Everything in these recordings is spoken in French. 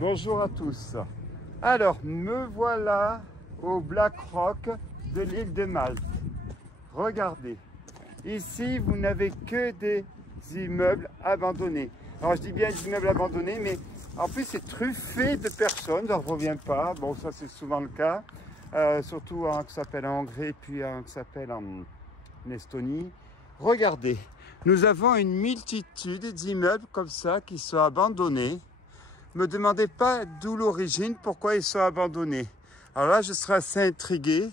Bonjour à tous. Alors, me voilà au Black Rock de l'île de Malte. Regardez, ici vous n'avez que des immeubles abandonnés. Alors je dis bien des immeubles abandonnés, mais en plus c'est truffé de personnes, je ne reviens pas. Bon, ça c'est souvent le cas, surtout un qui s'appelle en Hongrie, puis un qui s'appelle en Estonie. Regardez, nous avons une multitude d'immeubles comme ça qui sont abandonnés. Ne me demandez pas d'où l'origine, pourquoi ils sont abandonnés. Alors là, je serais assez intrigué.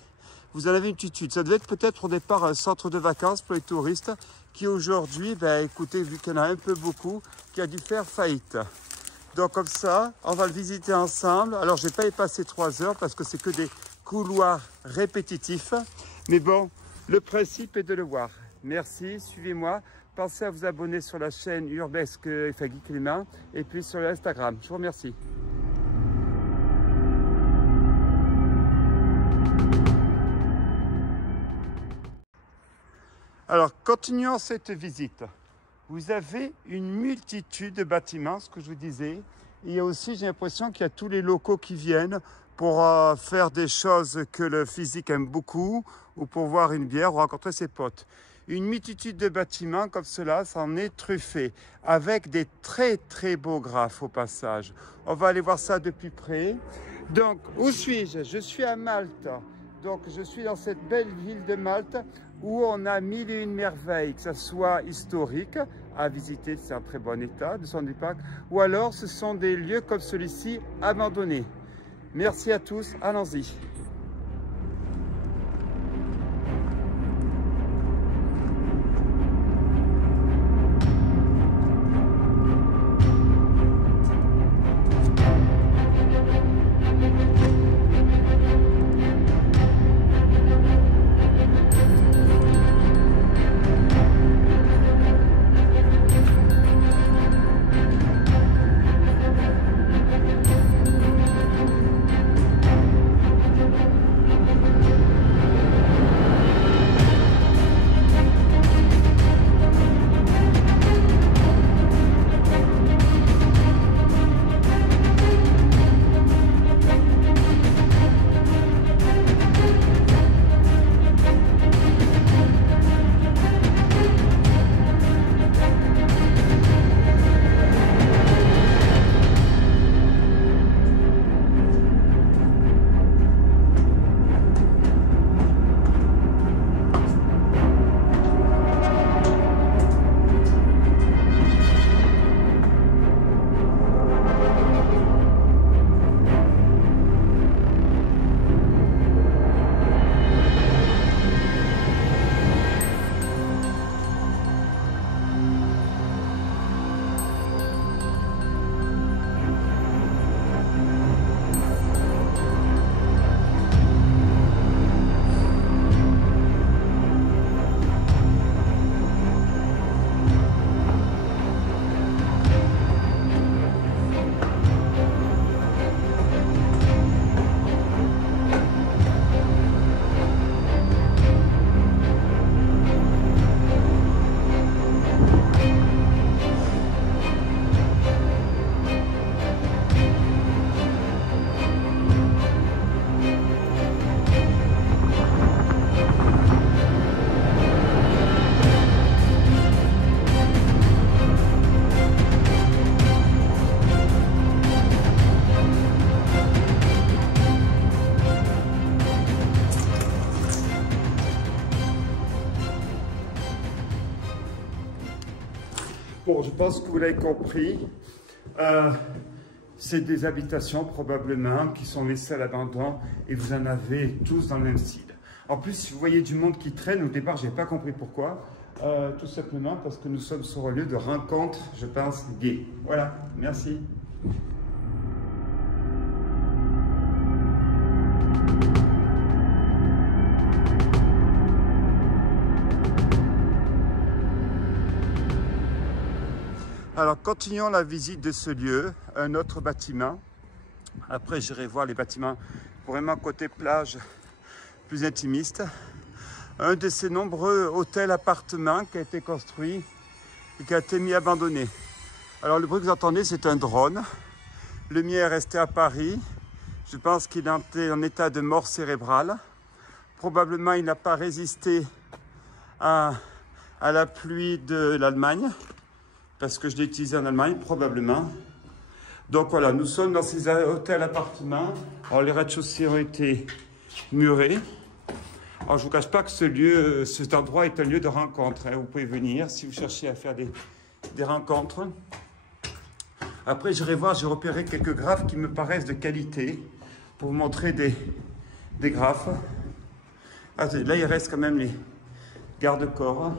Vous en avez une multitude. Ça devait être peut-être au départ un centre de vacances pour les touristes qui aujourd'hui, écoutez, vu qu'il y en a un peu beaucoup, qui a dû faire faillite. Donc comme ça, on va le visiter ensemble. Alors, je vais pas y passer 3 heures parce que c'est que des couloirs répétitifs. Mais bon, le principe est de le voir. Merci, suivez-moi. Pensez à vous abonner sur la chaîne Urbesque Guy Clément et puis sur Instagram. Je vous remercie. Alors, continuons cette visite. Vous avez une multitude de bâtiments, ce que je vous disais. Il y a aussi, j'ai l'impression qu'il y a tous les locaux qui viennent pour faire des choses que le physique aime beaucoup ou pour boire une bière ou rencontrer ses potes. Une multitude de bâtiments comme cela, ça en est truffé, avec des très beaux graphes au passage. On va aller voir ça de plus près. Donc, où suis-je? Je suis à Malte. Donc, je suis dans cette belle ville de Malte où on a 1001 merveilles, que ce soit historique, à visiter, c'est un très bon état de son départ, ou alors ce sont des lieux comme celui-ci abandonnés. Merci à tous, allons-y. Bon, je pense que vous l'avez compris, c'est des habitations probablement qui sont laissées à l'abandon et vous en avez tous dans le même style. En plus, si vous voyez du monde qui traîne, au départ, je n'ai pas compris pourquoi. Tout simplement parce que nous sommes sur un lieu de rencontre, je pense, gay. Voilà, merci. Alors, continuons la visite de ce lieu, un autre bâtiment. Après, j'irai voir les bâtiments vraiment côté plage, plus intimiste. Un de ces nombreux hôtels-appartements qui a été construit et qui a été mis abandonné. Alors, le bruit que vous entendez, c'est un drone Le mien est resté à Paris. Je pense qu'il est en état de mort cérébrale. Probablement, il n'a pas résisté à la pluie de l'Allemagne, parce que je l'ai utilisé en Allemagne, probablement. Donc voilà, nous sommes dans ces hôtels-appartements. Alors les rez-de-chaussée ont été murés. Alors je ne vous cache pas que cet endroit est un lieu de rencontre. Vous pouvez venir si vous cherchez à faire des rencontres. Après, j'irai voir, j'ai repéré quelques graphes qui me paraissent de qualité pour vous montrer des graphes. Ah, là, il reste quand même les garde-corps.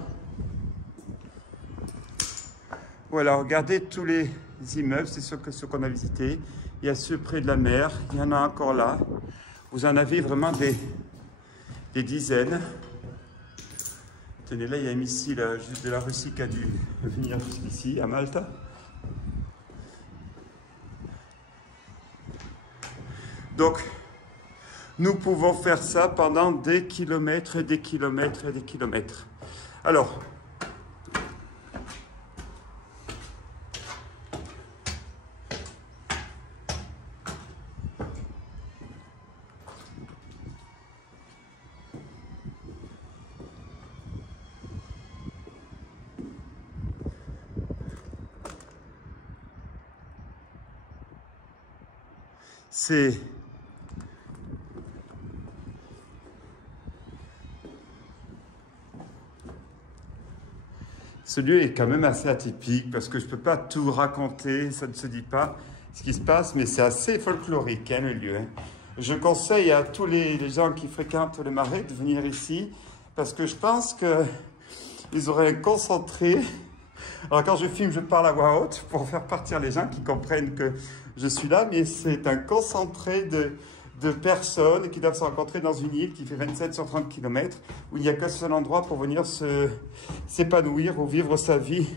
Voilà, regardez tous les immeubles, c'est ceux qu'on a visités. Il y a ceux près de la mer, il y en a encore là. Vous en avez vraiment des dizaines. Tenez, là, il y a un missile juste de la Russie qui a dû venir jusqu'ici, à Malte. Donc, nous pouvons faire ça pendant des kilomètres et des kilomètres et des kilomètres. Alors, ce lieu est quand même assez atypique parce que je ne peux pas tout raconter, ça ne se dit pas ce qui se passe, mais c'est assez folklorique, hein, le lieu. Hein. Je conseille à tous les gens qui fréquentent le Marais de venir ici parce que je pense qu'ils auraient un concentré. Alors quand je filme, je parle à voix haute pour faire partir les gens qui comprennent que je suis là, mais c'est un concentré de personnes qui doivent se rencontrer dans une île qui fait 27 sur 30 km, où il n'y a qu'un seul endroit pour venir s'épanouir ou vivre sa vie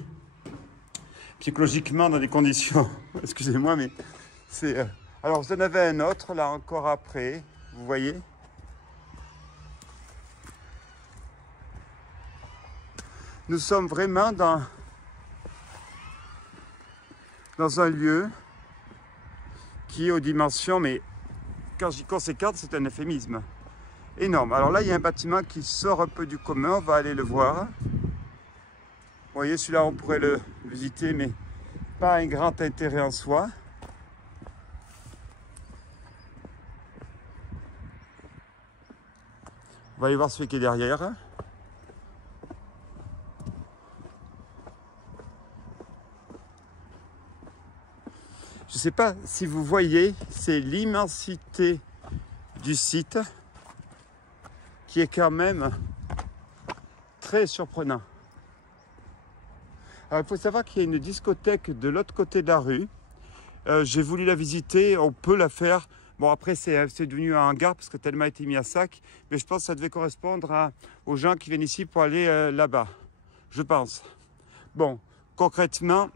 psychologiquement dans des conditions, excusez-moi, mais c'est... Alors, vous en avez un autre, là, encore après, vous voyez. Nous sommes vraiment dans un lieu qui est aux dimensions, mais quand je dis conséquente, c'est un euphémisme énorme. Alors là, il y a un bâtiment qui sort un peu du commun, on va aller le voir. Vous voyez, celui-là, on pourrait le visiter, mais pas un grand intérêt en soi. On va aller voir celui qui est derrière. Je ne sais pas si vous voyez, c'est l'immensité du site qui est quand même très surprenant. Alors, il faut savoir qu'il y a une discothèque de l'autre côté de la rue. J'ai voulu la visiter, on peut la faire. Bon, après, c'est devenu un hangar parce que tellement a été mis à sac. Mais je pense que ça devait correspondre aux gens qui viennent ici pour aller là-bas. Je pense. Bon, concrètement,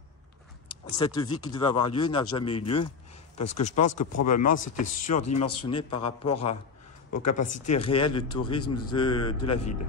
cette vie qui devait avoir lieu n'a jamais eu lieu. Parce que je pense que probablement c'était surdimensionné par rapport aux capacités réelles de tourisme de la ville.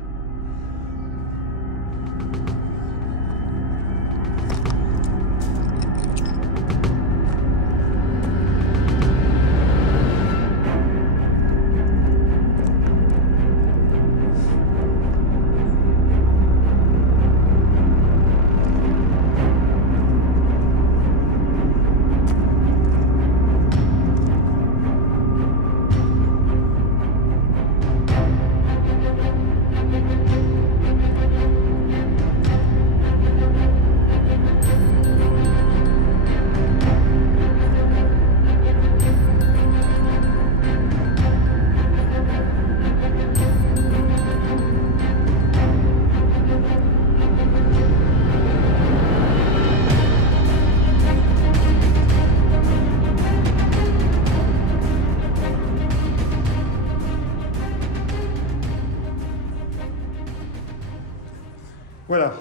Voilà,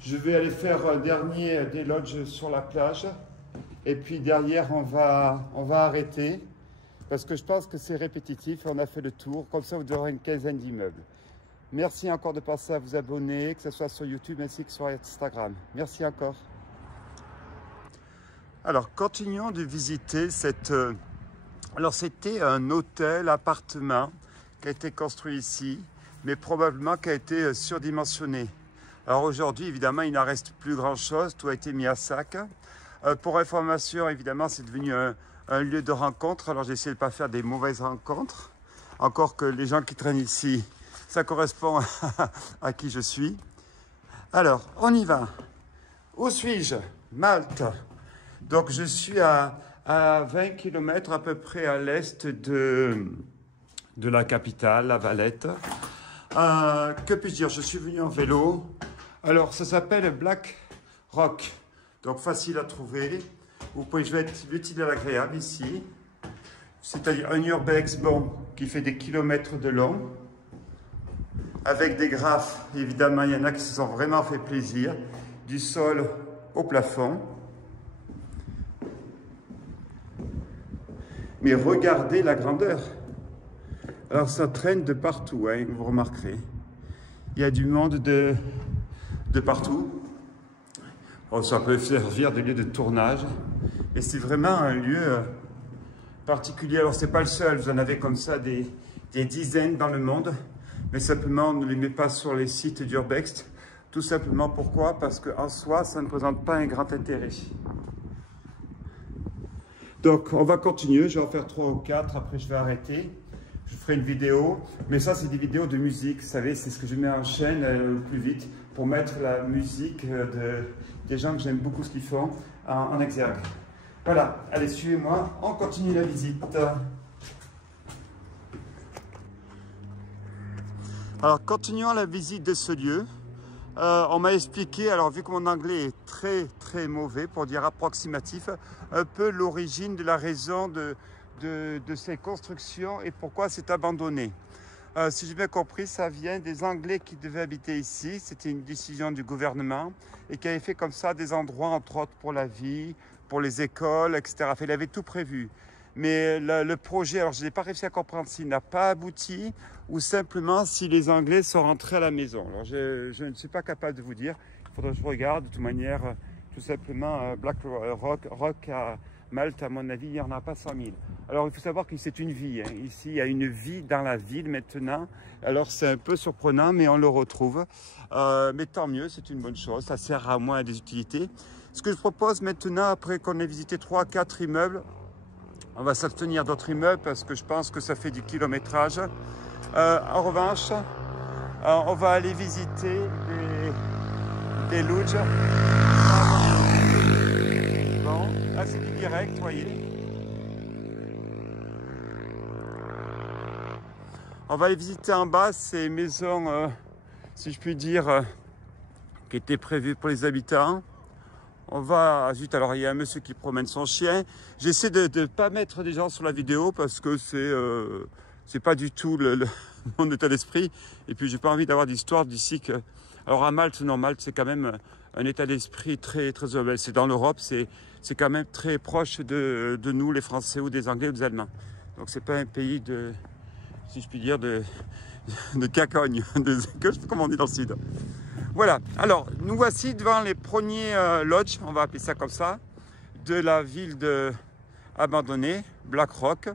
je vais aller faire un dernier des lodges sur la plage et puis derrière on va arrêter parce que je pense que c'est répétitif, on a fait le tour, comme ça vous aurez une quinzaine d'immeubles. Merci encore de passer à vous abonner, que ce soit sur YouTube ainsi que sur Instagram. Merci encore. Alors, continuons de visiter cette... Alors, c'était un hôtel, appartement qui a été construit ici, mais probablement qui a été surdimensionné. Alors aujourd'hui, évidemment, il n'en reste plus grand-chose, tout a été mis à sac. Pour information, évidemment, c'est devenu un lieu de rencontre. Alors, j'essaie de ne pas faire des mauvaises rencontres. Encore que les gens qui traînent ici, ça correspond à qui je suis. Alors, on y va. Où suis-je? Malte. Donc, je suis à 20 km à peu près à l'est de la capitale, La Valette. Que puis-je dire? Je suis venu en vélo. Alors, ça s'appelle Black Rock. Donc, facile à trouver. Vous pouvez jouer l'utile à l'agréable ici. C'est-à-dire un urbex bon qui fait des kilomètres de long. Avec des graphes, évidemment, il y en a qui se sont vraiment fait plaisir. Du sol au plafond. Mais regardez la grandeur. Alors ça traîne de partout, hein, vous remarquerez. Il y a du monde de partout. Oh, ça peut servir de lieu de tournage. Et c'est vraiment un lieu particulier. Alors c'est pas le seul, vous en avez comme ça des dizaines dans le monde. Mais simplement, on ne les met pas sur les sites d'Urbex. Tout simplement pourquoi? Parce qu'en soi, ça ne présente pas un grand intérêt. Donc, on va continuer. Je vais en faire 3 ou 4. Après, je vais arrêter. Je ferai une vidéo. Mais ça, c'est des vidéos de musique. Vous savez, c'est ce que je mets en chaîne le plus vite pour mettre la musique des gens que j'aime beaucoup ce qu'ils font en exergue. Voilà. Allez, suivez-moi. On continue la visite. Alors, continuons la visite de ce lieu. On m'a expliqué, alors vu que mon anglais est très mauvais, pour dire approximatif, un peu l'origine de la raison de ces constructions et pourquoi c'est abandonné. Si j'ai bien compris, ça vient des Anglais qui devaient habiter ici. C'était une décision du gouvernement et qui avait fait comme ça des endroits, entre autres, pour la vie, pour les écoles, etc. Enfin, il avait tout prévu. Mais le projet, alors je n'ai pas réussi à comprendre s'il n'a pas abouti ou simplement si les Anglais sont rentrés à la maison. Alors je ne suis pas capable de vous dire. Il faudrait que je regarde. De toute manière, tout simplement, Black Rock à Malte, à mon avis, il n'y en a pas 100 000. Alors il faut savoir que c'est une vie. Hein. Ici, il y a une vie dans la ville maintenant. Alors c'est un peu surprenant, mais on le retrouve. Mais tant mieux, c'est une bonne chose. Ça sert à moins à des utilités. Ce que je propose maintenant, après qu'on ait visité 3-4 immeubles, on va s'abstenir d'autres immeubles parce que je pense que ça fait du kilométrage. En revanche, on va aller visiter des lodges. Bon, là c'est du direct, vous voyez. On va aller visiter en bas ces maisons, si je puis dire, qui étaient prévues pour les habitants. On va... Zut, alors il y a un monsieur qui promène son chien. J'essaie de ne pas mettre des gens sur la vidéo parce que c'est pas du tout mon état d'esprit. Et puis j'ai pas envie d'avoir d'histoire d'ici que... Alors à Malte, non, Malte c'est quand même un état d'esprit très heureux. C'est dans l'Europe, c'est quand même très proche de nous, les Français ou des Anglais ou des Allemands. Donc c'est pas un pays de... si je puis dire, de cacogne, comme on dit dans le sud. Voilà, alors nous voici devant les premiers lodges, on va appeler ça comme ça, de la ville abandonnée, Black Rock.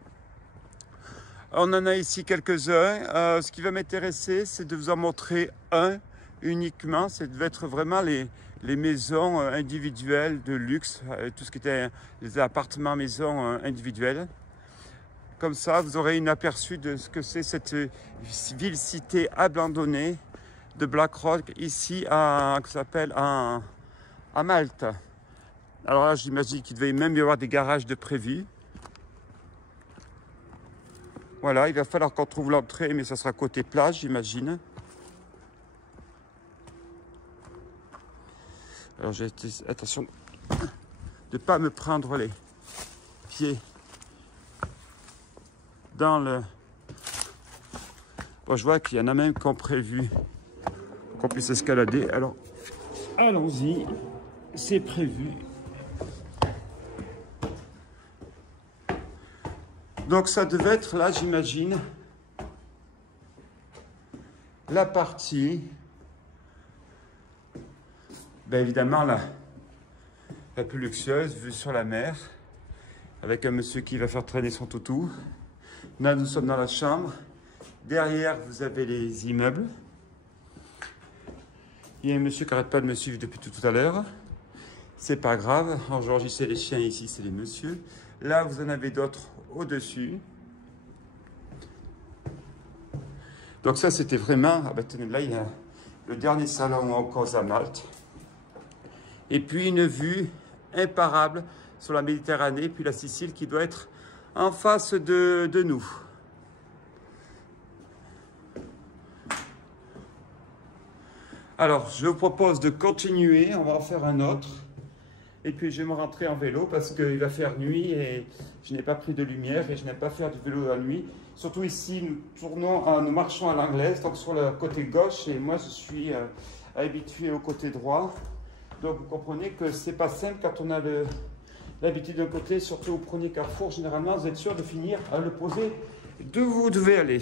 On en a ici quelques-uns. Ce qui va m'intéresser, c'est de vous en montrer un uniquement. Ça devait être vraiment les maisons individuelles de luxe, tout ce qui était les appartements, maisons individuelles. Comme ça, vous aurez un aperçu de ce que c'est cette ville-cité abandonnée de Black Rock ici à Malte. Alors là, j'imagine qu'il devait même y avoir des garages de prévus. Voilà, il va falloir qu'on trouve l'entrée, mais ça sera côté plage, j'imagine. Alors j'ai attention de ne pas me prendre les pieds dans le... Bon, je vois qu'il y en a même qui ont prévu qu'on puisse escalader. Alors, allons-y, c'est prévu. Donc, ça devait être là, j'imagine, la partie, ben évidemment, la plus luxueuse, vue sur la mer, avec un monsieur qui va faire traîner son toutou. Là, nous sommes dans la chambre. Derrière, vous avez les immeubles. Il y a un monsieur qui n'arrête pas de me suivre depuis tout à l'heure. C'est pas grave. En Géorgie, c'est les chiens. Ici, c'est les messieurs. Là, vous en avez d'autres au-dessus. Donc ça, c'était vraiment... Ah ben, tenez, là, il y a le dernier salon en cause à Malte. Et puis, une vue imparable sur la Méditerranée, puis la Sicile qui doit être en face de nous. Alors, je vous propose de continuer. On va en faire un autre. Et puis, je vais me rentrer en vélo parce qu'il va faire nuit et je n'ai pas pris de lumière et je n'aime pas faire du vélo la nuit. Surtout ici, nous marchons à l'anglaise, donc sur le côté gauche, et moi, je suis habitué au côté droit. Donc, vous comprenez que c'est pas simple quand on a l'habitude d'un côté, surtout au premier carrefour. Généralement, vous êtes sûr de finir à le poser d'où vous devez aller.